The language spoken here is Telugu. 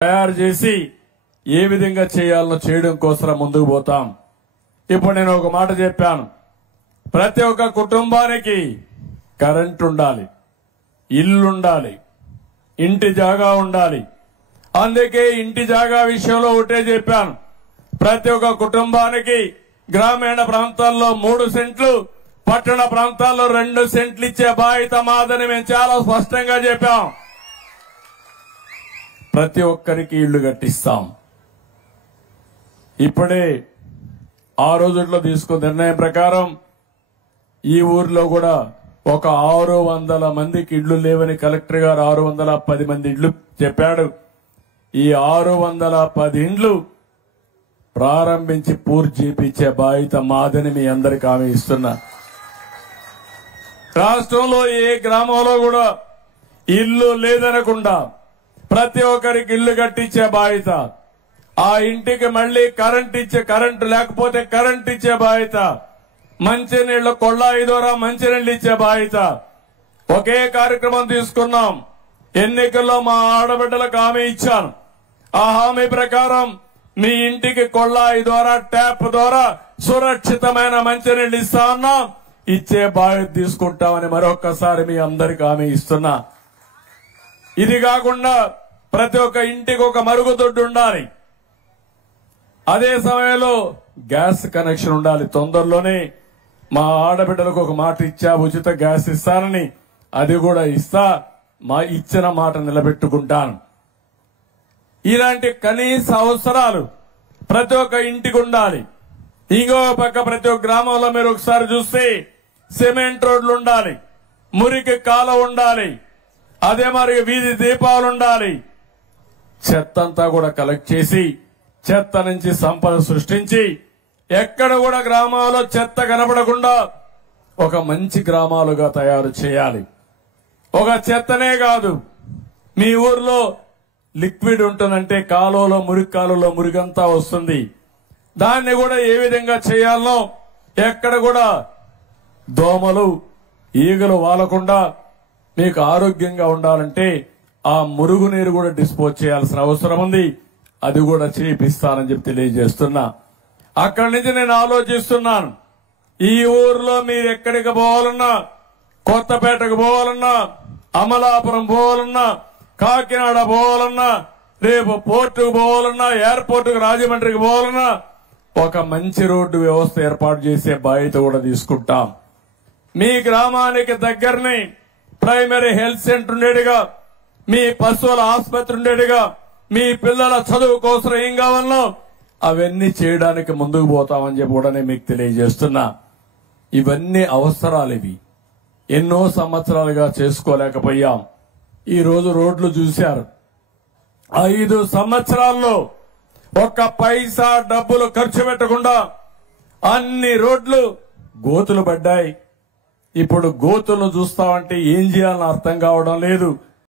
తయారు చేసి ఏ విధంగా చేయాలో చేయడం కోసం ముందుకు పోతాం. ఇప్పుడు నేను ఒక మాట చెప్పాను, ప్రతి ఒక్క కుటుంబానికి కరెంట్ ఉండాలి, ఇల్లు ఉండాలి, ఇంటి జాగా ఉండాలి. అందుకే ఇంటి జాగా విషయంలో ఒకటే చెప్పాను, ప్రతి ఒక్క కుటుంబానికి గ్రామీణ ప్రాంతాల్లో 3 సెంట్లు, పట్టణ ప్రాంతాల్లో 2 సెంట్లు ఇచ్చే బాధ్యత మాదని మేము చాలా స్పష్టంగా చెప్పాం. ప్రతి ఒక్కరికి ఇళ్లు కట్టిస్తాం. ఇప్పుడే ఆ రోజుల్లో తీసుకున్న నిర్ణయం ప్రకారం ఈ ఊర్లో కూడా ఒక 600 మందికి ఇళ్లు లేవని కలెక్టర్ గారు 610 మంది ఇళ్లు చెప్పాడు. ఈ 610 ఇండ్లు ప్రారంభించి పూర్తి చేయించే బాధ్యత మాదని మీ అందరికీ హామీ ఇస్తున్నా. రాష్ట్రంలో ఏ గ్రామంలో కూడా ఇల్లు లేదనకుండా ప్రతి ఒక్కరికి ఇల్లు కట్టించే బాధ్యత, ఆ ఇంటికి మళ్లీ కరెంట్ లేకపోతే కరెంట్ ఇచ్చే బాధ్యత, మంచినీళ్లు కొళ్ళాయి ద్వారా మంచినీళ్లు ఇచ్చే బాధ్యత. ఒకే కార్యక్రమం తీసుకున్నాం. ఎన్నికల్లో మా ఆడబిడ్డలకు హామీ ఇచ్చాను. ఆ హామీ ప్రకారం మీ ఇంటికి కొళ్ళాయి ద్వారా ట్యాప్ ద్వారా సురక్షితమైన మంచినీళ్లు ఇస్తా ఉన్నాం. ఇచ్చే బాధ్యత తీసుకుంటామని మరొకసారి మీ అందరికీ హామీ ఇస్తున్నా. ఇది కాకుండా ప్రతి ఒక్క ఇంటికి ఒక మరుగుదొడ్డు ఉండాలి. అదే సమయంలో గ్యాస్ కనెక్షన్ ఉండాలి. తొందరలోనే మా ఆడబిడ్డలకు ఒక మాట ఇచ్చా, ఉచిత గ్యాస్ ఇస్తానని. అది కూడా ఇస్తా, మా ఇచ్చిన మాట నిలబెట్టుకుంటాను. ఇలాంటి కనీస అవసరాలు ప్రతి ఒక్క ఇంటికి ఉండాలి. ఇంకో పక్క ప్రతి ఒక్క గ్రామంలో మీరు ఒకసారి చూస్తే సిమెంట్ రోడ్లు ఉండాలి, మురికి కాలువ ఉండాలి, అదే మరి వీధి దీపాలు ఉండాలి. చెత్తంతా కూడా కలెక్ట్ చేసి చెత్త నుంచి సంపద సృష్టించి ఎక్కడ కూడా గ్రామాల్లో చెత్త కనపడకుండా ఒక మంచి గ్రామాలుగా తయారు చేయాలి. ఒక చెత్తనే కాదు, మీ ఊర్లో లిక్విడ్ ఉంటుందంటే కాలువలో మురికి కాలువలో మురికంతా వస్తుంది. దాన్ని కూడా ఏ విధంగా చేయాలనో, ఎక్కడ కూడా దోమలు ఈగలు వాలకుండా మీకు ఆరోగ్యంగా ఉండాలంటే ఆ మురుగునీరు కూడా డిస్పోజ్ చేయాల్సిన అవసరం ఉంది. అది కూడా చేపిస్తానని చెప్పి తెలియజేస్తున్నా. అక్కడి నుంచి నేను ఆలోచిస్తున్నాను, ఈ ఊర్లో మీరు ఎక్కడికి పోవాలన్నా, కొత్తపేటకు పోవాలన్నా, అమలాపురం పోవాలన్నా, కాకినాడ పోవాలన్నా, రేపు పోర్టుకు పోవాలన్నా, ఎయిర్పోర్టుకు రాజమండ్రికి పోవాలన్నా ఒక మంచి రోడ్డు వ్యవస్థ ఏర్పాటు చేసే బాధ్యత కూడా తీసుకుంటాం. మీ గ్రామానికి దగ్గరని ప్రైమరీ హెల్త్ సెంటర్ ఉండేదిగా, మీ పశువుల ఆసుపత్రి ఉండేదిగా, మీ పిల్లల చదువు కోసం ఏం కావాలనో అవన్నీ చేయడానికి ముందుకు పోతామని చెప్పి కూడా మీకు తెలియజేస్తున్నా. ఇవన్నీ అవసరాలు. ఇవి ఎన్నో సంవత్సరాలుగా చేసుకోలేకపోయాం. ఈ రోజు రోడ్లు చూశారు. 5 సంవత్సరాల్లో ఒక్క పైసా డబ్బులు ఖర్చు పెట్టకుండా అన్ని రోడ్లు గోతులు పడ్డాయి. ఇప్పుడు గోతులు చూస్తామంటే ఏం చేయాలని అర్థం కావడం లేదు.